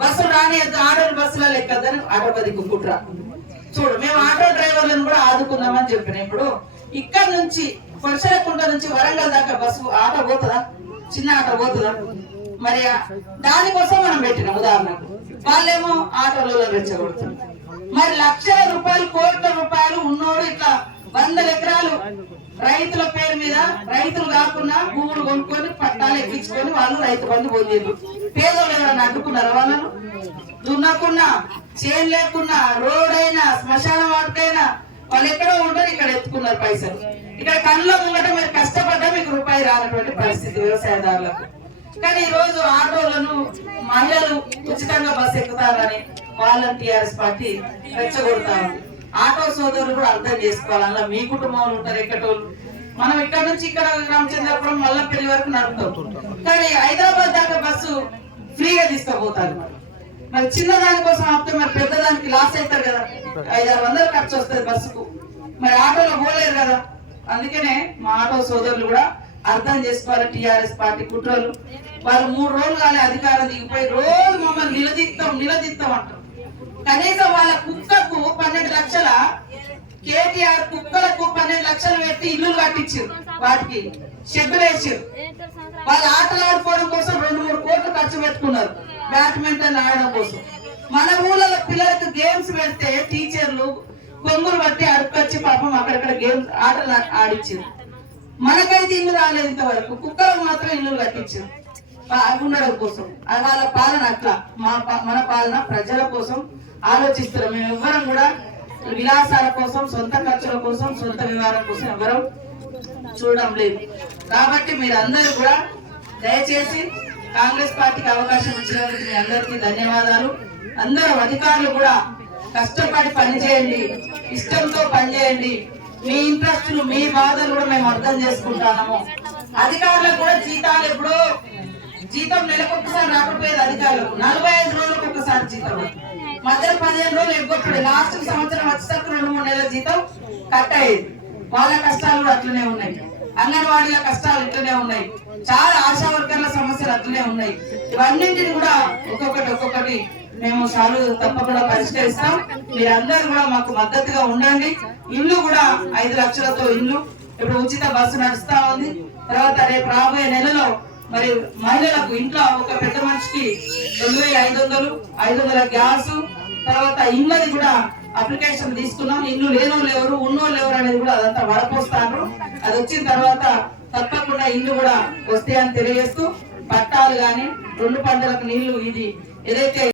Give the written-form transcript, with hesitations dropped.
Bus రాని ఆటోలు బస్సులో లెక్కదని ఆటోపదికి కుట్ర. చూడు, మేము ఆటో డ్రైవర్లను కూడా ఆదుకుందామని చెప్పిన. ఇప్పుడు ఇక్కడ నుంచి కొనసలకుంట నుంచి వరంగల్ దాకా బస్సు ఆటో పోతుందా? చిన్న ఆటో పోతుందా? మరి దానికోసం మనం పెట్టినాం. ఉదాహరణకు వాళ్ళేమో ఆటోలలో రెచ్చగొడుతుంది. మరి లక్షల రూపాయలు, కోట్ల రూపాయలు ఉన్నోడు ఇట్లా 100 ఎకరాలు రైతుల పేరు మీద, రైతులు కాకుండా భూములు కొనుక్కొని పట్టాలు ఎక్కించుకొని వాళ్ళు రైతు బంధు పొందిండ్రు. పేదోళ్ళు ఎవరైనా అడ్డుకున్నారా? వాళ్ళను దున్నకున్నా, చేను లేకున్నా, రోడ్ అయినా, శ్మశాన వాటికైనా వాళ్ళు ఎక్కడో ఉండరు, ఇక్కడ ఎత్తుకున్నారు పైసలు. ఇక్కడ కళ్ళ ముంగట మీరు కష్టపడ్డా మీకు రూపాయి రానటువంటి పరిస్థితి వ్యవసాయదారులకు. కానీ ఈ రోజు ఆటోలను మహిళలు ఉచితంగా బస్సు ఎక్కుతారని వాళ్ళని టీఆర్ఎస్ పార్టీ రెచ్చగొడతా ఉంది. ఆటో సోదరులు కూడా అర్థం చేసుకోవాలి. అలా మీ కుటుంబంలో ఉంటారు ఎక్కటోళ్ళు. మనం ఇక్కడ నుంచి ఇక్కడ రామచంద్రపురం మల్లపల్లి వరకు నడుపుతాం, కానీ హైదరాబాద్ దాకా బస్సు ఫ్రీగా తీసుకుపోతారు. మరి చిన్నదాని కోసం ఆపితే మరి పెద్దదానికి లాస్ అవుతారు కదా. 500-600 ఖర్చు వస్తుంది బస్సుకు. మరి ఆటోలో పోలేరు కదా. అందుకనే మా ఆటో సోదరులు కూడా అర్థం చేసుకోవాలి టీఆర్ఎస్ పార్టీ కుట్రలు. వాళ్ళు 3 రోజులు కానీ అధికారం దిగిపోయి రోజు మమ్మల్ని నిలదీస్తాం అంటారు. కనీసం వాళ్ళ కుక్కకు 12 లక్షల, కేటీఆర్ కుక్కలకు 12 లక్షలు పెట్టి ఇల్లు కట్టించారు, వాటికి షెడ్లు వేసారు. వాళ్ళ ఆటలు ఆడుకోవడం కోసం 2-3 కోట్లు ఖర్చు పెట్టుకున్నారు బ్యాడ్మింటన్ ఆడడం కోసం. మన ఊళ్ళో పిల్లలకు గేమ్స్ పెడితే టీచర్లు కొంగులు బట్టి అడుకొచ్చి పాపం అక్కడక్కడ గేమ్స్ ఆటలు ఆడిచ్చారు. మనకైతే ఇల్లు రాలేదు ఇంతవరకు. కుక్కలకు మాత్రం ఇల్లు కట్టించారు ఉండడం కోసం. వాళ్ళ పాలన అట్లా. మన పాలన ప్రజల కోసం ఆలోచిస్తున్నాం. మేము ఎవ్వరం కూడా విలాసాల కోసం, సొంత ఖర్చుల కోసం, సొంత వ్యవహారం కోసం ఎవరం చూడడం లేదు. కాబట్టి మీరందరూ కూడా దయచేసి కాంగ్రెస్ పార్టీకి అవకాశం ఇచ్చినందుకు మీ అందరికీ ధన్యవాదాలు. అందరూ అధికారులు కూడా కష్టపడి పనిచేయండి, ఇష్టంతో పనిచేయండి. మీ ఇంట్రెస్టులు, మీ బాధలు కూడా మేము అర్థం చేసుకుంటాము. అధికారులకు కూడా జీతాలు ఎప్పుడో జీతం నెలకొకసారి రాకపోయేది అధికారులకు. 45 రోజులకు ఒకసారి జీతం, మధ్యలో 15 రోజులు ఎగ్గొట్టుడు. లాస్ట్ సంవత్సరం వచ్చేసరికి 2-3 నెలల జీతం కట్ అయ్యేది. వాళ్ళ కష్టాలు కూడా అట్లనే ఉన్నాయి. అంగన్వాడీల కష్టాలు ఇట్లనే ఉన్నాయి. చాలా ఆశా వర్కర్ల సమస్యలు అట్లనే ఉన్నాయి. ఇవన్నింటిని కూడా ఒక్కొక్కటి మేము తప్పకుండా పరిష్కరిస్తాం. మీరందరూ కూడా మాకు మద్దతుగా ఉండండి. ఇల్లు కూడా 5 లక్షలతో ఇల్లు, ఇప్పుడు ఉచిత బస్సు నడుస్తా ఉంది. తర్వాత రేపు రాబోయే నెలలో మరి మహిళలకు ఇంట్లో ఒక పెద్ద మనిషికి 2500 గ్యాస్, తర్వాత ఇళ్ళది కూడా అప్లికేషన్ తీసుకున్నాం. ఇల్లు లేనోళ్ళు ఎవరు, ఉన్నోళ్ళు ఎవరు అనేది కూడా అదంతా వడపోస్తారు. అది వచ్చిన తర్వాత తప్పకుండా ఇల్లు కూడా వస్తాయని తెలియజేస్తూ, పట్టాలు గాని, 2 పంటలకు నీళ్లు, ఇది ఏదైతే